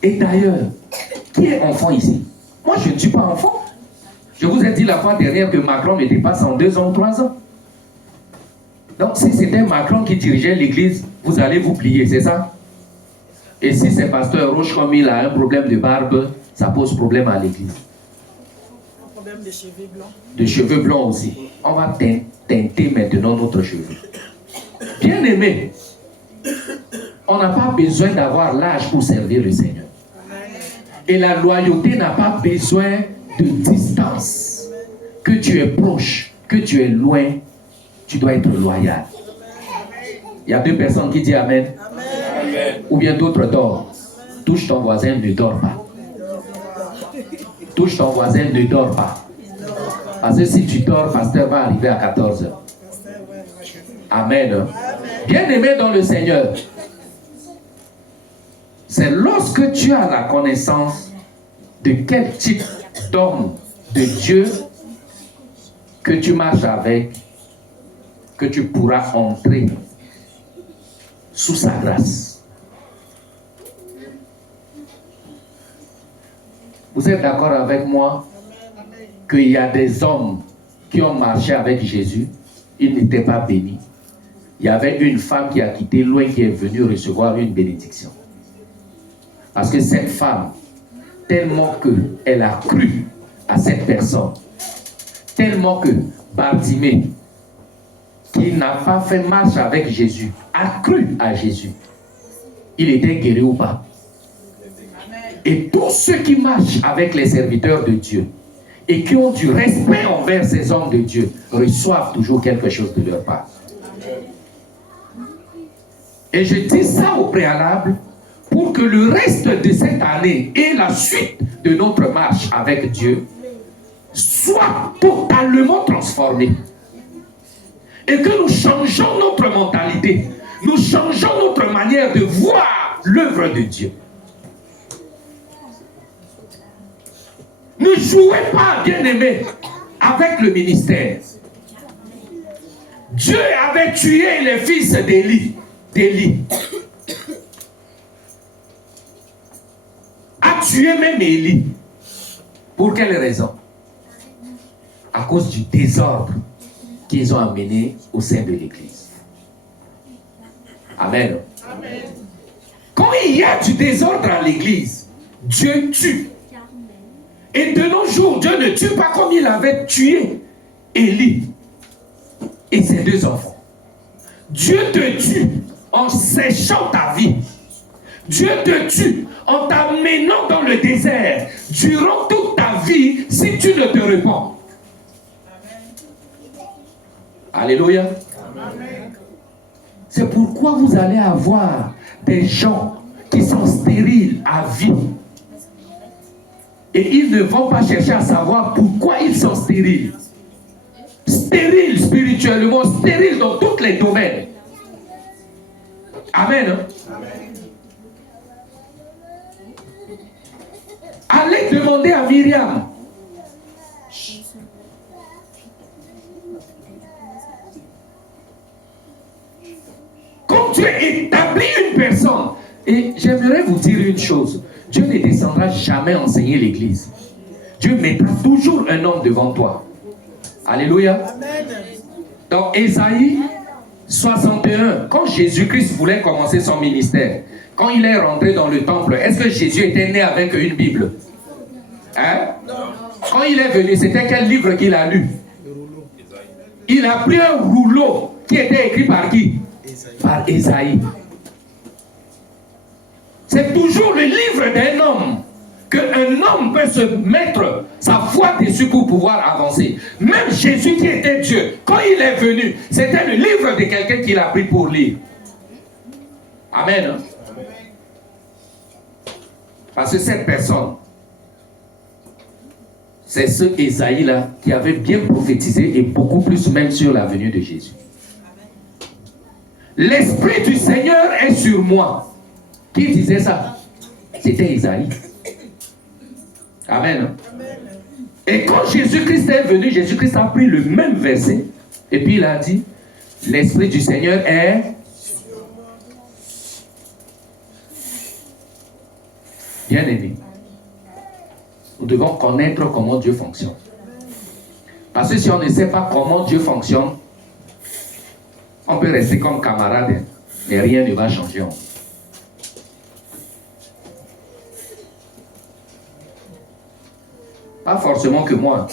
Et d'ailleurs, qui est enfant ici? Moi, je ne suis pas enfant. Je vous ai dit la fois dernière que Macron me dépasse en 2 ans ou 3 ans. Donc, si c'était Macron qui dirigeait l'église, vous allez vous plier, c'est ça? Et si c'est pasteur Roche, comme il a un problème de barbe, ça pose problème à l'église. Un problème de cheveux blancs. De cheveux blancs aussi. On va teinter maintenant notre cheveux. Bien aimé, on n'a pas besoin d'avoir l'âge pour servir le Seigneur. Et la loyauté n'a pas besoin de distance. Que tu es proche, que tu es loin, tu dois être loyal. Il y a 2 personnes qui disent Amen. Amen. Ou bien d'autres dorment. Touche ton voisin, ne dors pas. Touche ton voisin, ne dors pas. Parce que si tu dors, pasteur va arriver à 14 h. Amen. Bien aimé dans le Seigneur, c'est lorsque tu as la connaissance de quel type d'homme de Dieu que tu marches avec, que tu pourras entrer sous sa grâce. Vous êtes d'accord avec moi qu'il y a des hommes qui ont marché avec Jésus, ils n'étaient pas bénis. Il y avait une femme qui a quitté loin, qui est venue recevoir une bénédiction. Parce que cette femme, tellement qu'elle a cru à cette personne, tellement que Bartimée, qui n'a pas fait marche avec Jésus, a cru à Jésus. Il était guéri ou pas? Et tous ceux qui marchent avec les serviteurs de Dieu et qui ont du respect envers ces hommes de Dieu reçoivent toujours quelque chose de leur part. Et je dis ça au préalable pour que le reste de cette année et la suite de notre marche avec Dieu soit totalement transformé. Et que nous changeons notre mentalité. Nous changeons notre manière de voir l'œuvre de Dieu. Ne jouez pas, bien-aimés, avec le ministère. Dieu avait tué les fils d'Élie. A tué même Élie. Pour quelle raison? À cause du désordre qu'ils ont amené au sein de l'Église. Amen. Amen. Quand il y a du désordre à l'Église, Dieu tue. Et de nos jours, Dieu ne tue pas comme il avait tué Élie et ses 2 enfants. Dieu te tue en séchant ta vie. Dieu te tue en t'amenant dans le désert durant toute ta vie si tu ne te répands. Alléluia. C'est pourquoi vous allez avoir des gens qui sont stériles à vie. Et ils ne vont pas chercher à savoir pourquoi ils sont stériles. Stériles spirituellement, stériles dans tous les domaines. Amen. Allez demander à Myriam. Quand Dieu établit une personne, et j'aimerais vous dire une chose, Dieu ne descendra jamais enseigner l'église. Dieu mettra toujours un homme devant toi. Alléluia. Amen. Dans Ésaïe 61, quand Jésus-Christ voulait commencer son ministère, quand il est rentré dans le temple, est-ce que Jésus était né avec une Bible? Hein? Quand il est venu, c'était quel livre qu'il a lu? Il a pris un rouleau qui était écrit par qui? Par Ésaïe. C'est toujours le livre d'un homme qu'un homme peut se mettre sa foi dessus pour pouvoir avancer. Même Jésus qui était Dieu, quand il est venu, c'était le livre de quelqu'un qu'il a pris pour lire. Amen. Parce que cette personne, c'est ce Ésaïe-là qui avait bien prophétisé et beaucoup plus même sur la venue de Jésus. L'Esprit du Seigneur est sur moi. Qui disait ça? C'était Ésaïe. Amen. Et quand Jésus-Christ est venu, Jésus-Christ a pris le même verset et puis il a dit, l'Esprit du Seigneur est... Bien aimé. Nous devons connaître comment Dieu fonctionne. Parce que si on ne sait pas comment Dieu fonctionne, on peut rester comme camarade, mais rien ne va changer en nous. Pas forcément que moi,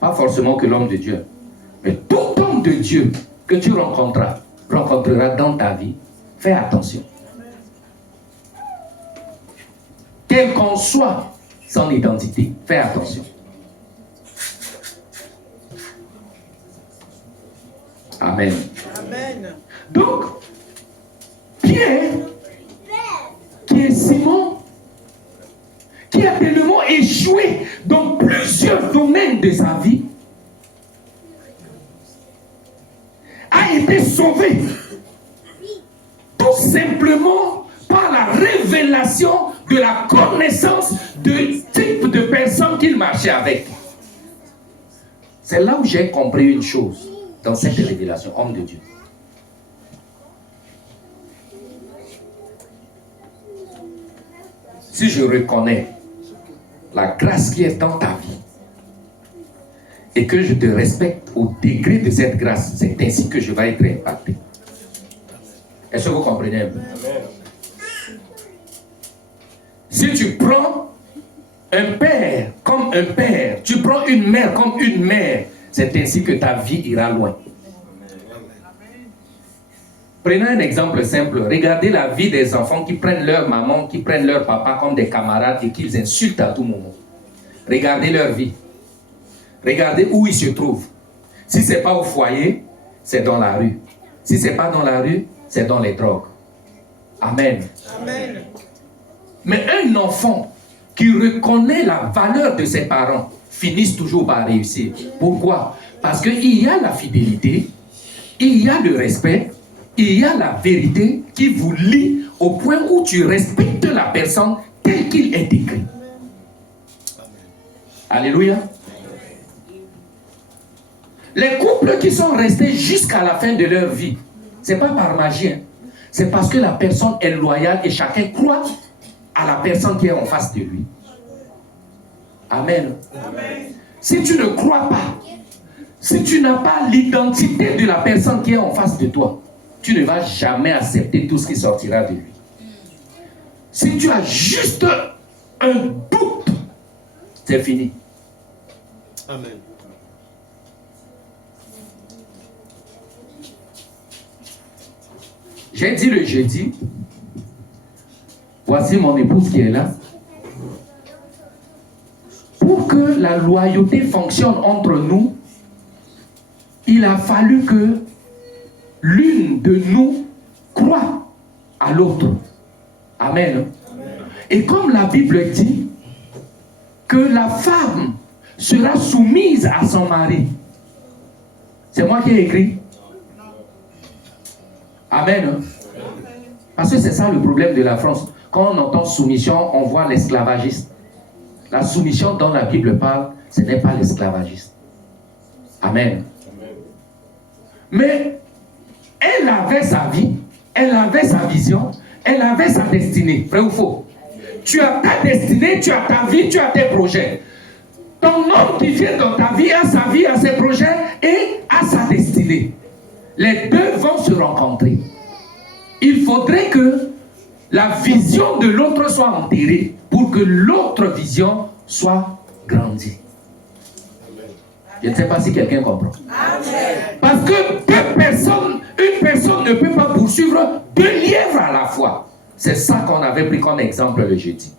pas forcément que l'homme de Dieu, mais tout homme de Dieu que tu rencontreras dans ta vie, fais attention. Quelle qu'en soit son identité, fais attention. Amen. Amen. Donc, Pierre, qui est Simon, qui a tellement échoué dans plusieurs domaines de sa vie, a été sauvé tout simplement par la révélation de la connaissance du type de personne qu'il marchait avec. C'est là où j'ai compris une chose dans cette révélation, homme de Dieu. Si je reconnais la grâce qui est dans ta vie et que je te respecte au degré de cette grâce, c'est ainsi que je vais être impacté. Est-ce que vous comprenez? Si tu prends un père comme un père, tu prends une mère comme une mère, c'est ainsi que ta vie ira loin. Prenons un exemple simple. Regardez la vie des enfants qui prennent leur maman, qui prennent leur papa comme des camarades et qu'ils insultent à tout moment. Regardez leur vie. Regardez où ils se trouvent. Si ce n'est pas au foyer, c'est dans la rue. Si ce n'est pas dans la rue, c'est dans les drogues. Amen. Amen. Mais un enfant qui reconnaît la valeur de ses parents finit toujours par réussir. Pourquoi? Parce qu'il y a la fidélité, il y a le respect, il y a la vérité qui vous lie au point où tu respectes la personne tel qu'il est écrit. Alléluia. Les couples qui sont restés jusqu'à la fin de leur vie, ce n'est pas par magie, hein. C'est parce que la personne est loyale et chacun croit à la personne qui est en face de lui. Amen. Amen. Si tu ne crois pas, si tu n'as pas l'identité de la personne qui est en face de toi, tu ne vas jamais accepter tout ce qui sortira de lui. Si tu as juste un doute, c'est fini. Amen. J'ai dit le jeudi, voici mon épouse qui est là. Pour que la loyauté fonctionne entre nous, il a fallu que l'une de nous croie à l'autre. Amen. Et comme la Bible dit que la femme sera soumise à son mari. C'est moi qui ai écrit. Amen. Parce que c'est ça le problème de la France. Quand on entend soumission, on voit l'esclavagiste. La soumission dont la Bible parle, ce n'est pas l'esclavagiste. Amen. Mais elle avait sa vie, elle avait sa vision, elle avait sa destinée. Vrai ou faux? Tu as ta destinée, tu as ta vie, tu as tes projets. Ton homme qui vient dans ta vie a sa vie, a ses projets et a sa destinée. Les deux vont se rencontrer. Il faudrait que la vision de l'autre soit enterrée pour que l'autre vision soit grandie. Je ne sais pas si quelqu'un comprend. Amen. Parce que une personne ne peut pas poursuivre deux lièvres à la fois. C'est ça qu'on avait pris comme exemple le jeudi.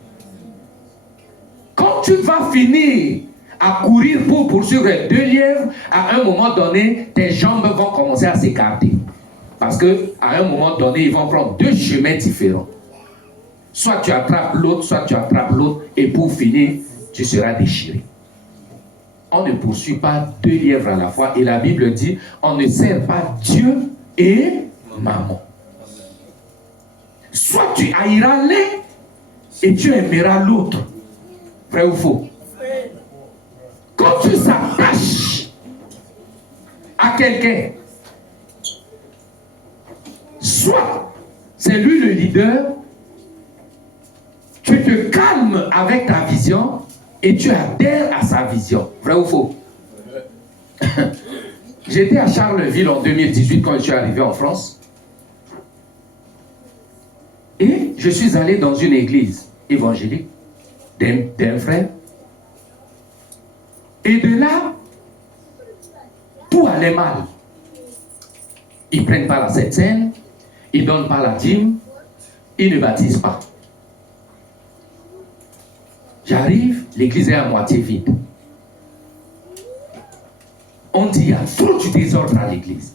Quand tu vas finir à courir pour poursuivre deux lièvres, à un moment donné, tes jambes vont commencer à s'écarter. Parce qu'à un moment donné, ils vont prendre deux chemins différents. Soit tu attrapes l'autre, soit tu attrapes l'autre, et pour finir, tu seras déchiré. On ne poursuit pas deux lièvres à la fois, et la Bible dit, on ne sert pas Dieu et maman. Soit tu haïras l'un, et tu aimeras l'autre. Vrai ou faux? Quand tu s'attaches à quelqu'un, soit c'est lui le leader, tu te calmes avec ta vision et tu adhères à sa vision. Vrai ou faux? J'étais à Charleville en 2018 quand je suis arrivé en France. Et je suis allé dans une église évangélique d'un frère. Et de là, tout allait mal. Ils ne prennent pas la Sainte Seine, ils ne donnent pas la dîme, ils ne baptisent pas. J'arrive, l'église est à moitié vide. On dit, il y a trop du désordre à l'église.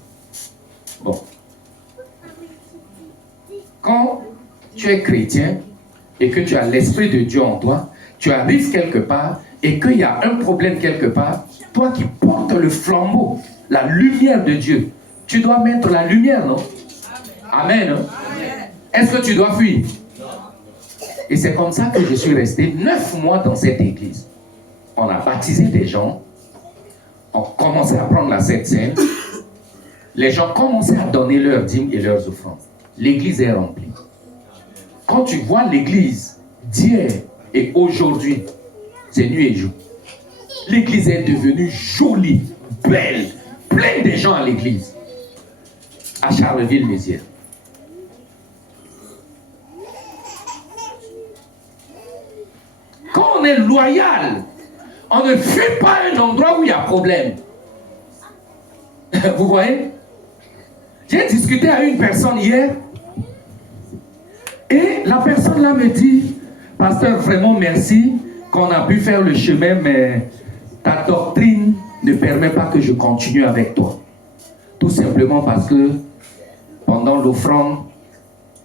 Bon. Quand tu es chrétien et que tu as l'Esprit de Dieu en toi, tu arrives quelque part et qu'il y a un problème quelque part, toi qui portes le flambeau, la lumière de Dieu, tu dois mettre la lumière, non? Amen. Amen. Est-ce que tu dois fuir? Et c'est comme ça que je suis resté 9 mois dans cette église. On a baptisé des gens, on commençait à prendre la Sainte Seine, les gens commençaient à donner leurs dîmes et leurs offrandes. L'église est remplie. Quand tu vois l'église d'hier et aujourd'hui, c'est nuit et jour. L'église est devenue jolie, belle, plein de gens à l'église. À Charleville-Mézières. Quand on est loyal, on ne fuit pas un endroit où il y a problème. Vous voyez? J'ai discuté avec une personne hier et la personne là me dit, pasteur, vraiment merci qu'on a pu faire le chemin, mais ta doctrine ne permet pas que je continue avec toi. Tout simplement parce que pendant l'offrande,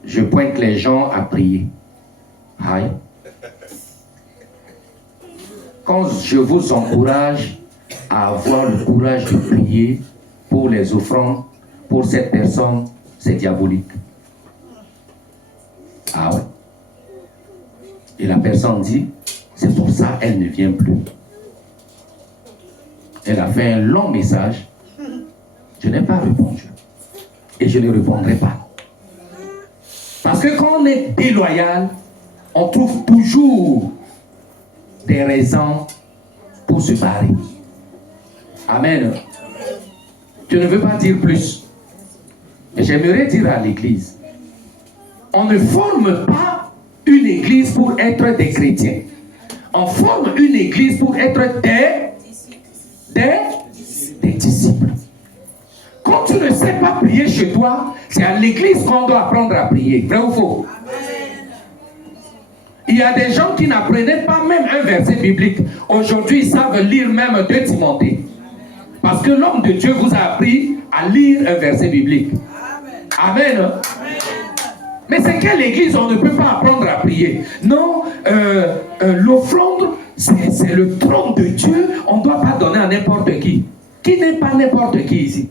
je pointe les gens à prier. Aïe. Quand je vous encourage à avoir le courage de prier pour les offrandes, pour cette personne, c'est diabolique. Ah ouais. Et la personne dit, c'est pour ça qu'elle ne vient plus. Elle a fait un long message. Je n'ai pas répondu. Et je ne répondrai pas. Parce que quand on est déloyal, on trouve toujours des raisons pour se barrer. Amen. Je ne veux pas dire plus. Mais j'aimerais dire à l'église, on ne forme pas une église pour être des chrétiens. On forme une église pour être des disciples. Quand tu ne sais pas prier chez toi, c'est à l'église qu'on doit apprendre à prier. Vrai ou faux? Il y a des gens qui n'apprenaient pas même un verset biblique. Aujourd'hui, ils savent lire même 2 Timothée. Parce que l'homme de Dieu vous a appris à lire un verset biblique. Amen. Amen. Mais c'est quelle église on ne peut pas apprendre à prier? Non, l'offrande, c'est le trône de Dieu. On ne doit pas donner à n'importe qui. Qui n'est pas n'importe qui ici?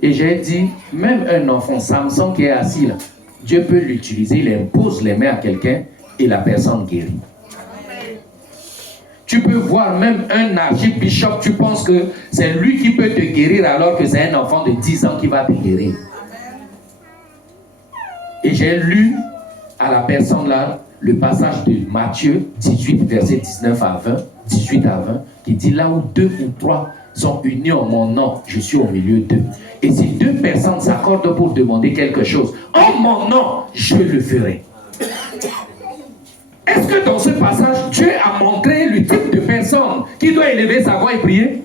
Et j'ai dit, même un enfant, Samson qui est assis là, Dieu peut l'utiliser, il impose les mains à quelqu'un et la personne guérit. Tu peux voir même un archibishop, tu penses que c'est lui qui peut te guérir alors que c'est un enfant de 10 ans qui va te guérir. Et j'ai lu à la personne là le passage de Matthieu 18, verset 19 à 20, 18 à 20, qui dit là où 2 ou 3 sont unis en mon nom, je suis au milieu d'eux. Et si 2 personnes s'accordent pour demander quelque chose, en mon nom, je le ferai. Est-ce que dans ce passage, Dieu a montré le type de personne qui doit élever sa voix et prier?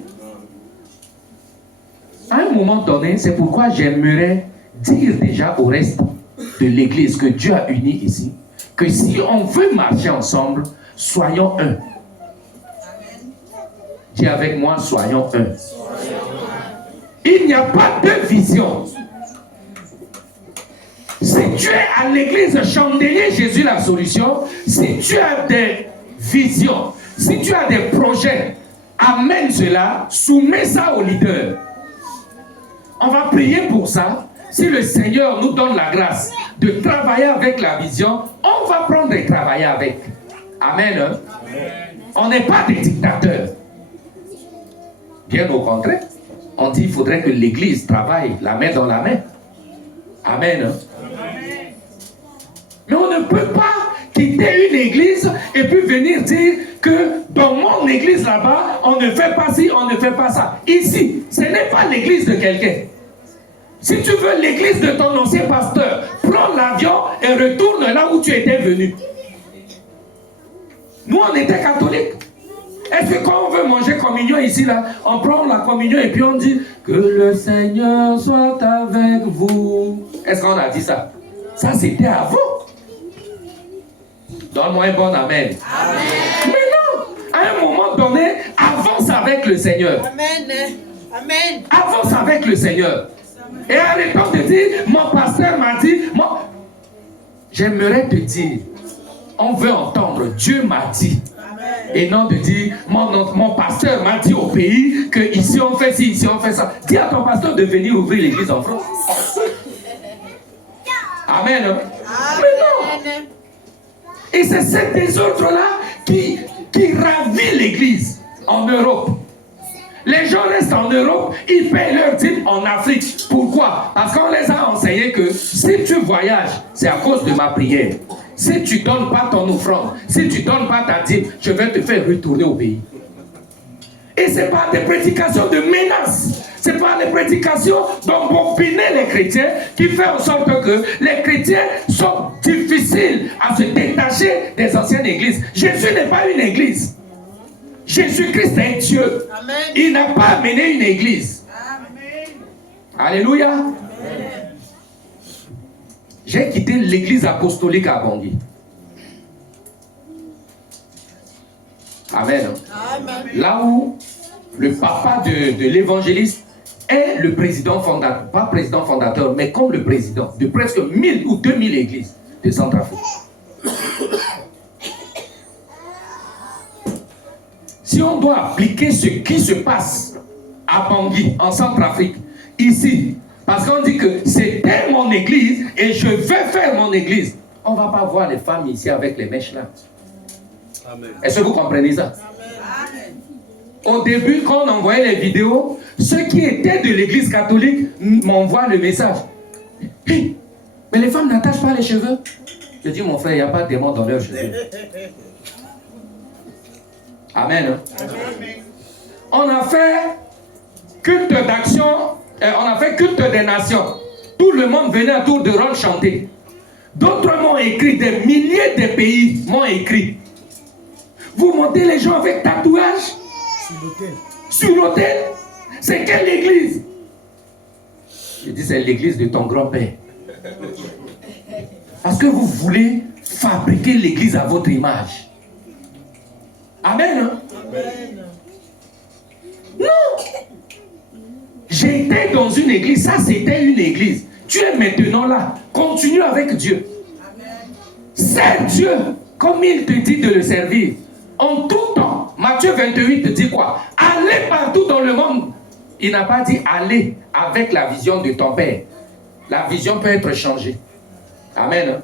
À un moment donné, c'est pourquoi j'aimerais dire déjà au reste de l'église que Dieu a uni ici, que si on veut marcher ensemble, soyons un. Dis avec moi, soyons un. Il n'y a pas de vision. Si tu es à l'église chandelier Jésus la solution, si tu as des visions, si tu as des projets, amène cela, soumets ça au leader. On va prier pour ça. Si le Seigneur nous donne la grâce de travailler avec la vision, on va prendre et travailler avec. Amen. Amen. On n'est pas des dictateurs. Bien au contraire. On dit qu'il faudrait que l'église travaille la main dans la main. Amen. Amen. Mais on ne peut pas quitter une église et puis venir dire que dans mon église là-bas, on ne fait pas ci, on ne fait pas ça. Ici, ce n'est pas l'église de quelqu'un. Si tu veux l'église de ton ancien pasteur, prends l'avion et retourne là où tu étais venu. Nous, on était catholiques. Est-ce que quand on veut manger communion ici, là, on prend la communion et puis on dit que le Seigneur soit avec vous? Est-ce qu'on a dit ça? Ça, c'était avant. Donne-moi un bon amen. Amen. Mais non, à un moment donné, avance avec le Seigneur. Amen. Amen. Avance avec le Seigneur. Et arrêtons de dire, mon pasteur m'a dit, j'aimerais te dire, on veut entendre, Dieu m'a dit. Et non de dire, mon pasteur m'a dit au pays que ici on fait ci, ici on fait ça. Dis à ton pasteur de venir ouvrir l'église en France. Amen. Amen. Mais non. Et c'est cet désordre-là qui ravit l'église en Europe. Les gens restent en Europe, ils payent leur dîme en Afrique. Pourquoi? Parce qu'on les a enseigné que si tu voyages, c'est à cause de ma prière. Si tu ne donnes pas ton offrande, si tu ne donnes pas ta dîme, je vais te faire retourner au pays. Et ce n'est pas des prédications de menaces. Ce n'est pas des prédications d'embobiner les chrétiens qui fait en sorte que les chrétiens sont difficiles à se détacher des anciennes églises. Jésus n'est pas une église. Jésus-Christ est Dieu. Amen. Il n'a pas amené une église. Amen. Alléluia. Amen. J'ai quitté l'église apostolique à Bangui. Amen. Amen. Là où le papa de l'évangéliste est le président fondateur, pas président fondateur, mais comme le président de presque 1000 ou 2000 églises de Centrafrique. Si on doit appliquer ce qui se passe à Bangui, en Centrafrique, ici, parce qu'on dit que c'était mon église et je vais faire mon église, on ne va pas voir les femmes ici avec les mèches là. Est-ce que vous comprenez ça? Amen. Au début, quand on envoyait les vidéos, ceux qui étaient de l'église catholique m'envoient le message. Hey, mais les femmes n'attachent pas les cheveux. Je dis, mon frère, il n'y a pas de démon dans leurs cheveux. Amen. On a fait culte d'action, on a fait culte des nations. Tout le monde venait à tour de rôle chanter. D'autres m'ont écrit, des milliers de pays m'ont écrit. Vous montez les gens avec tatouage sur l'autel. C'est quelle église? Je dis, c'est l'église de ton grand-père. Parce que vous voulez fabriquer l'église à votre image. Amen. Hein? Amen. Non. J'étais dans une église, ça c'était une église. Tu es maintenant là. Continue avec Dieu. Sers Dieu comme il te dit de le servir. En tout temps. Matthieu 28 te dit quoi? Allez partout dans le monde. Il n'a pas dit aller avec la vision de ton Père. La vision peut être changée. Amen.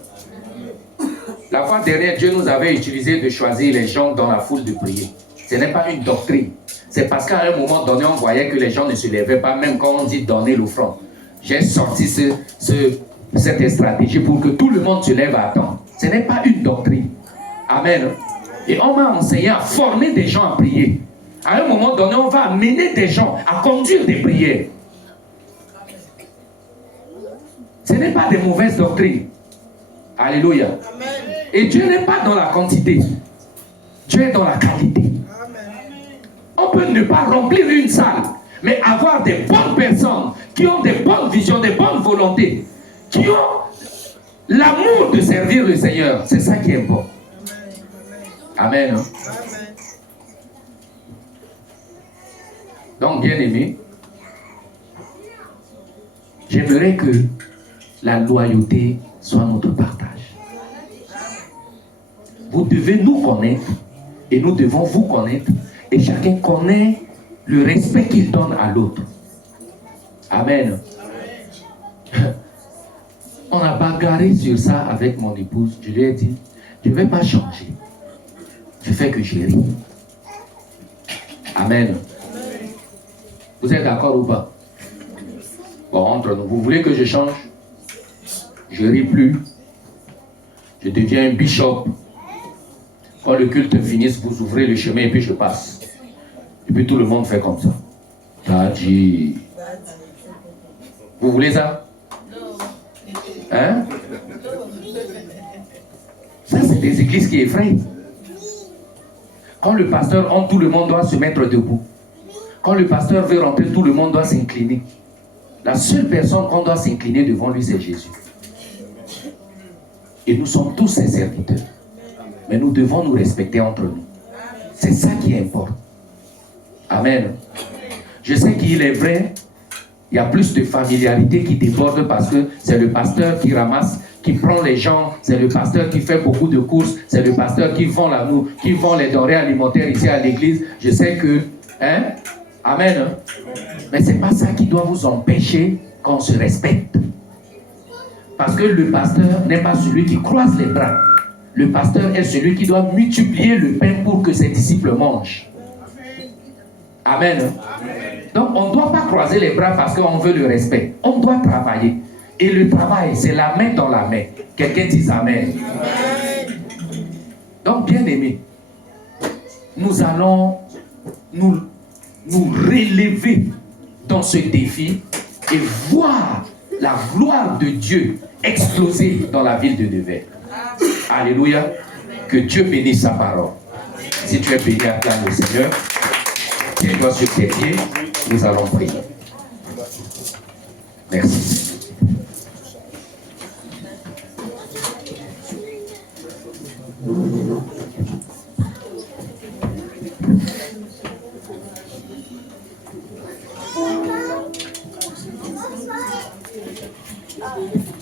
La fois dernière, Dieu nous avait utilisé de choisir les gens dans la foule de prier. Ce n'est pas une doctrine. C'est parce qu'à un moment donné, on voyait que les gens ne se levaient pas, même quand on dit donner l'offrande. J'ai sorti cette stratégie pour que tout le monde se lève à temps. Ce n'est pas une doctrine. Amen. Et on m'a enseigné à former des gens à prier. À un moment donné, on va amener des gens à conduire des prières. Ce n'est pas des mauvaises doctrines. Alléluia. Amen. Et Dieu n'est pas dans la quantité. Dieu est dans la qualité. Amen. On peut ne pas remplir une salle, mais avoir des bonnes personnes qui ont des bonnes visions, des bonnes volontés, qui ont l'amour de servir le Seigneur. C'est ça qui est bon. Amen. Amen. Donc, bien aimé, j'aimerais que la loyauté soit notre partage. Vous devez nous connaître et nous devons vous connaître et chacun connaît le respect qu'il donne à l'autre. Amen. On a bagarré sur ça avec mon épouse. Je lui ai dit, je ne vais pas changer. Je fais que j'ai ri. Amen. Vous êtes d'accord ou pas? Bon, entre nous, vous voulez que je change? Je ris plus. Je deviens un bishop. Quand le culte finisse, vous ouvrez le chemin et puis je passe. Et puis tout le monde fait comme ça. Tadji. Vous voulez ça? Hein? Ça, c'est des églises qui effrayent. Quand le pasteur entre, tout le monde doit se mettre debout. Quand le pasteur veut rentrer, tout le monde doit s'incliner. La seule personne qu'on doit s'incliner devant lui, c'est Jésus. Et nous sommes tous ses serviteurs. Mais nous devons nous respecter entre nous. C'est ça qui importe. Amen. Je sais qu'il est vrai, il y a plus de familiarité qui déborde parce que c'est le pasteur qui ramasse, qui prend les gens, c'est le pasteur qui fait beaucoup de courses, c'est le pasteur qui vend les denrées alimentaires ici à l'église. Je sais que, hein? Amen. Mais ce n'est pas ça qui doit vous empêcher qu'on se respecte. Parce que le pasteur n'est pas celui qui croise les bras. Le pasteur est celui qui doit multiplier le pain pour que ses disciples mangent. Amen. Donc on ne doit pas croiser les bras parce qu'on veut le respect. On doit travailler. Et le travail, c'est la main dans la main. Quelqu'un dit Amen. Donc bien aimé, nous allons nous relever dans ce défi et voir la gloire de Dieu exploser dans la ville de Nevers. Alléluia. Que Dieu bénisse sa parole. Si tu es béni, acclame le Seigneur. Tiens-toi sur tes pieds. Nous allons prier. Merci. Amen.